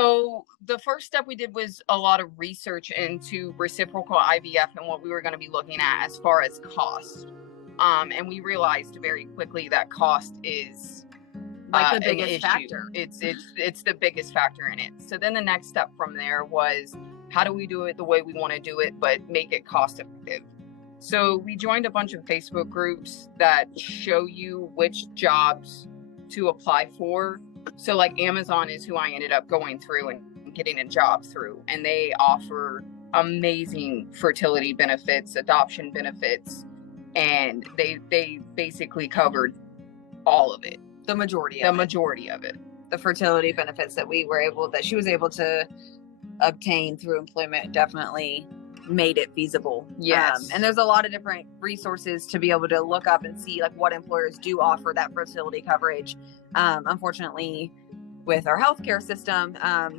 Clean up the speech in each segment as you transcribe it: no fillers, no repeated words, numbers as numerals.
So the first step we did was a lot of research into reciprocal IVF and what we were going to be looking at as far as cost. And we realized very quickly that cost is like the biggest factor. It's the biggest factor in it. So then the next step from there was, how do we do it the way we want to do it, but make it cost effective? So we joined a bunch of Facebook groups that show you which jobs to apply for. So like Amazon is who I ended up going through and getting a job through. And they offer amazing fertility benefits, adoption benefits, and they basically covered all of it. The majority of it. The fertility benefits that she was able to obtain through employment definitely made it feasible. Yes. And there's a lot of different resources to be able to look up and see like what employers do offer that fertility coverage. Unfortunately, with our healthcare system,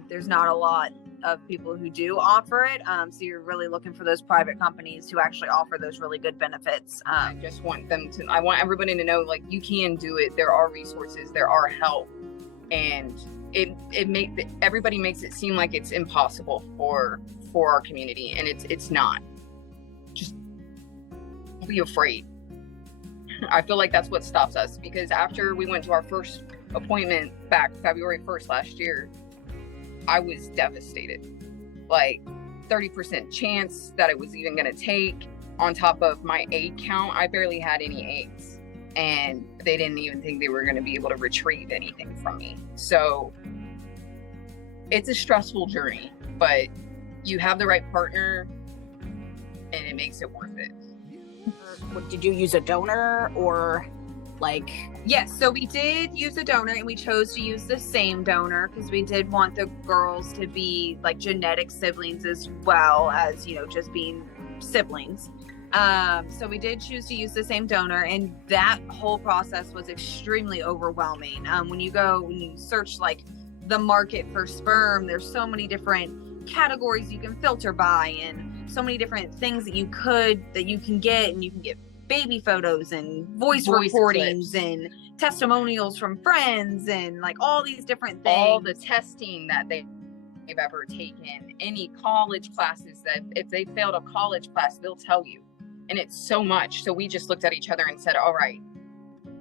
there's not a lot of people who do offer it. So you're really looking for those private companies who actually offer those really good benefits. I just want I want everybody to know, like, you can do it. There are resources, there are help, and everybody makes it seem like it's impossible for our community, and it's not. Just don't be afraid. I feel like that's what stops us, because after we went to our first appointment back February 1st last year, I was devastated. Like 30% chance that it was even going to take. On top of my egg count, I barely had any eggs, and they didn't even think they were going to be able to retrieve anything from me. So it's a stressful journey, but you have the right partner and it makes it worth it. Did you use a donor or like? Yes, so we did use a donor, and we chose to use the same donor because we did want the girls to be like genetic siblings as well as, just being siblings. So we did choose to use the same donor, and that whole process was extremely overwhelming. When you search like the market for sperm, there's so many different categories you can filter by, and so many different things that you can get, and you can get baby photos and voice recordings clips, and testimonials from friends, and like all these different things. All the testing that they've ever taken, any college classes, that if they failed a college class, they'll tell you. And it's so much. So we just looked at each other and said, all right,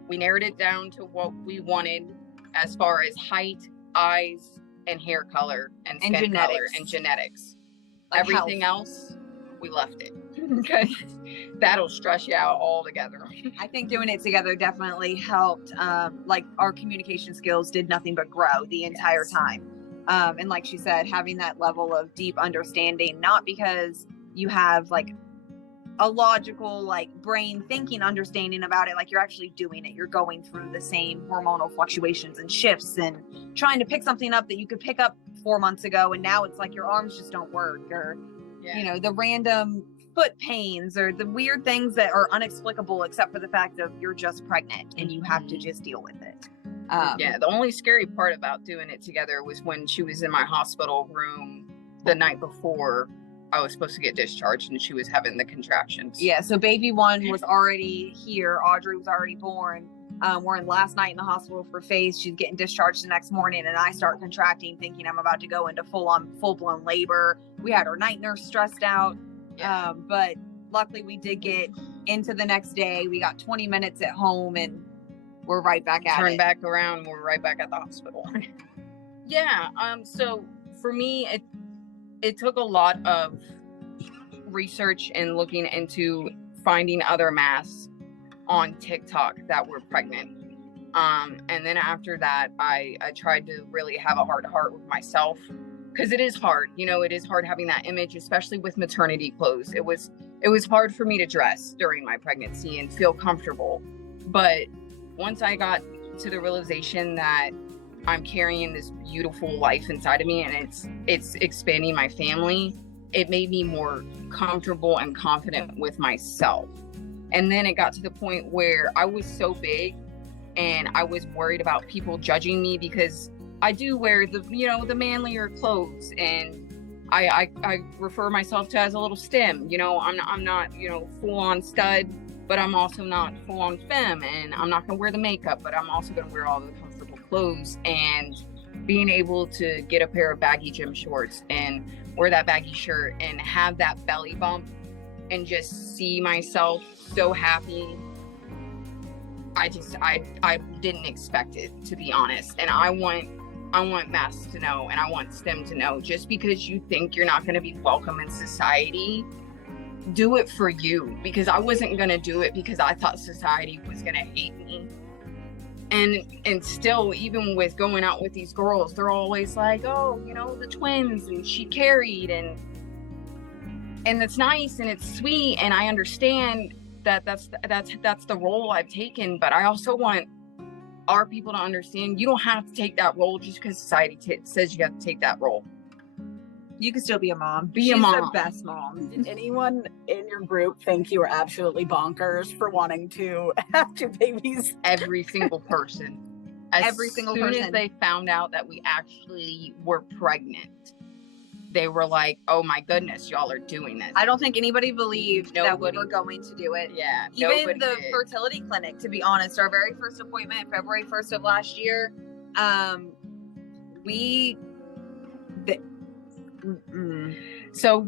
we narrowed it down to what we wanted as far as height, eyes, and hair color, and skin genetics. color, and genetics. Like everything else, we left it. Okay. That'll stress you out altogether. I think doing it together definitely helped. Like our communication skills did nothing but grow the entire time. And like she said, having that level of deep understanding, not because you have like a logical, like brain thinking understanding about it, like you're actually doing it. You're going through the same hormonal fluctuations and shifts and trying to pick something up that you could pick up 4 months ago, and now it's like your arms just don't work, or the random foot pains, or the weird things that are inexplicable except for the fact of you're just pregnant and you have to just deal with it. The only scary part about doing it together was when she was in my hospital room the night before I was supposed to get discharged, and she was having the contractions. Yeah, so baby one was already here. Audrey was already born. We're in last night in the hospital for Faith. She's getting discharged the next morning, and I start contracting, thinking I'm about to go into full-blown labor. We had our night nurse stressed out, but luckily we did get into the next day. We got 20 minutes at home, and we're right back at it. Turn back around, we're right back at the hospital. So for me, it took a lot of research and looking into finding other masks on TikTok that were pregnant. And then after that, I tried to really have a heart-to-heart with myself, because it is hard. It is hard having that image, especially with maternity clothes. It was hard for me to dress during my pregnancy and feel comfortable. But once I got to the realization that I'm carrying this beautiful life inside of me, and it's expanding my family, it made me more comfortable and confident with myself. And then it got to the point where I was so big, and I was worried about people judging me, because I do wear the manlier clothes, and I refer myself to as a little stem. I'm not full on stud, but I'm also not full on femme, and I'm not gonna wear the makeup, but I'm also gonna wear all the comfortable clothes. And being able to get a pair of baggy gym shorts and wear that baggy shirt and have that belly bump and just see myself so happy. I didn't expect it, to be honest. And I want mass to know, and I want STEM to know, just because you think you're not going to be welcome in society, do it for you. Because I wasn't going to do it because I thought society was going to hate me. And still, even with going out with these girls, they're always like, oh, you know, the twins, and she carried, and it's nice and it's sweet, and I understand that that's the role I've taken. But I also want our people to understand you don't have to take that role just because society says you have to take that role. You can still be a mom. She's a mom. The best mom. Did anyone in your group think you were absolutely bonkers for wanting to have 2 babies? Every single person. Every single person. As soon as they found out that we actually were pregnant, they were like, oh my goodness, y'all are doing this. I don't think anybody believed that we Nobody. were going to do it. Yeah. Even the did. fertility clinic, to be honest, our very first appointment, February 1st of last year, So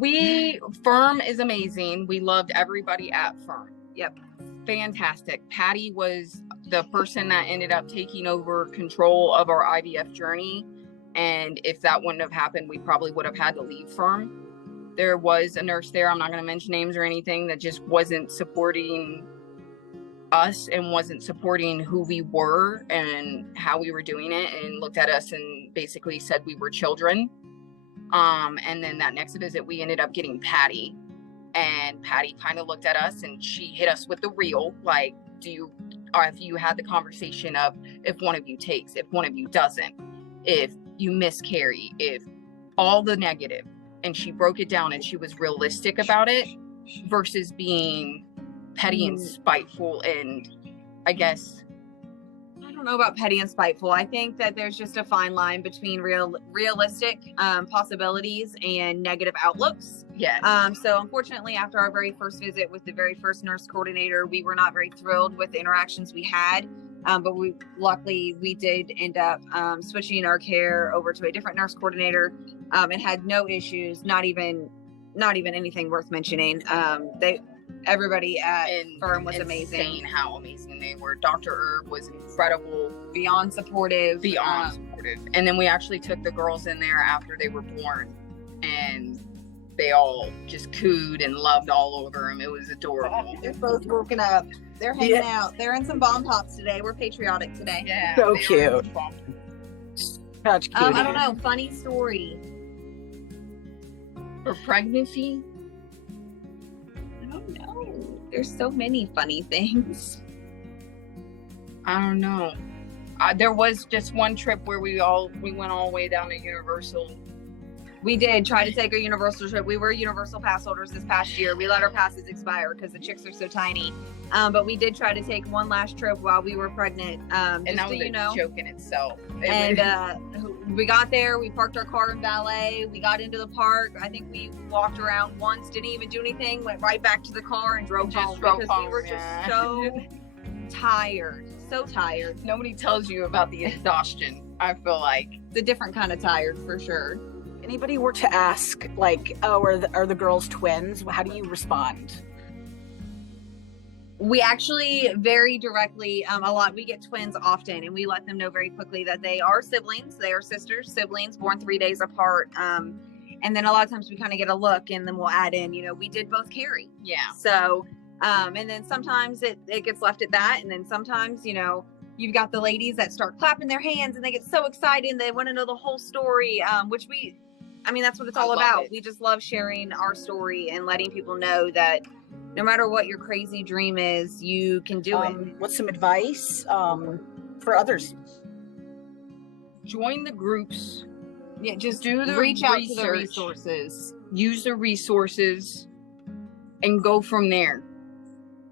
Firm is amazing. We loved everybody at Firm. Yep. Fantastic. Patty was the person that ended up taking over control of our IVF journey. And if that wouldn't have happened, we probably would have had to leave Firm. There was a nurse there, I'm not going to mention names or anything, that just wasn't supporting us and wasn't supporting who we were and how we were doing it, and looked at us and basically said we were children. And then that next visit, we ended up getting Patty, and Patty kind of looked at us and she hit us with the real, like, if you had the conversation of if one of you takes, if one of you doesn't, if you miscarry, if all the negative. And she broke it down and she was realistic about it versus being petty and spiteful. And I guess, I don't know about petty and spiteful. I think that there's just a fine line between realistic possibilities and negative outlooks. yes. So unfortunately, after our very first visit with the very first nurse coordinator, we were not very thrilled with the interactions we had. But luckily we did end up switching our care over to a different nurse coordinator, and had no issues, not even anything worth mentioning. Everybody at Firm was amazing. How amazing they were. Dr. Erb was incredible. Beyond supportive. And then we actually took the girls in there after they were born, and they all just cooed and loved all over them. It was adorable. They're both woken up. They're hanging out. They're in some bomb pops today. We're patriotic today. Yeah. So cute. Such cute. I don't know. Funny story. For pregnancy? I don't know. There's so many funny things. I don't know. There was just one trip where we went all the way down to Universal. We did try to take a Universal trip. We were Universal pass holders this past year. We let our passes expire because the chicks are so tiny. But we did try to take one last trip while we were pregnant. And that was a joke in itself. We got there. We parked our car in valet. We got into the park. I think we walked around once, didn't even do anything, went right back to the car and drove home because we were just so tired. So tired. Nobody tells you about the exhaustion, I feel like. The different kind of tired, for sure. Anybody were to ask, like, oh, are the girls twins? How do you respond? We actually very directly, we get twins often, and we let them know very quickly that they are siblings. They are siblings, born 3 days apart. And then a lot of times we kind of get a look, and then we'll add in, we did both carry. Yeah. So, and then sometimes it gets left at that. And then sometimes, you've got the ladies that start clapping their hands and they get so excited and they want to know the whole story, which that's what it's all about. We just love sharing our story and letting people know that no matter what your crazy dream is, you can do it. What's some advice for others? Join the groups. Yeah, just reach out to the resources. Use the resources and go from there.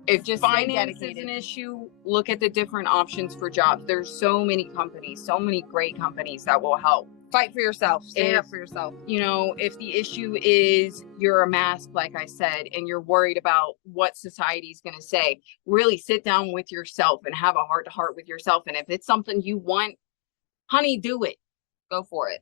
If just finance is an issue, look at the different options for jobs. There's so many companies, so many great companies that will help. Fight for yourself. Stand up for yourself. If the issue is you're a mask, like I said, and you're worried about what society's going to say, really sit down with yourself and have a heart-to-heart with yourself. And if it's something you want, honey, do it. Go for it.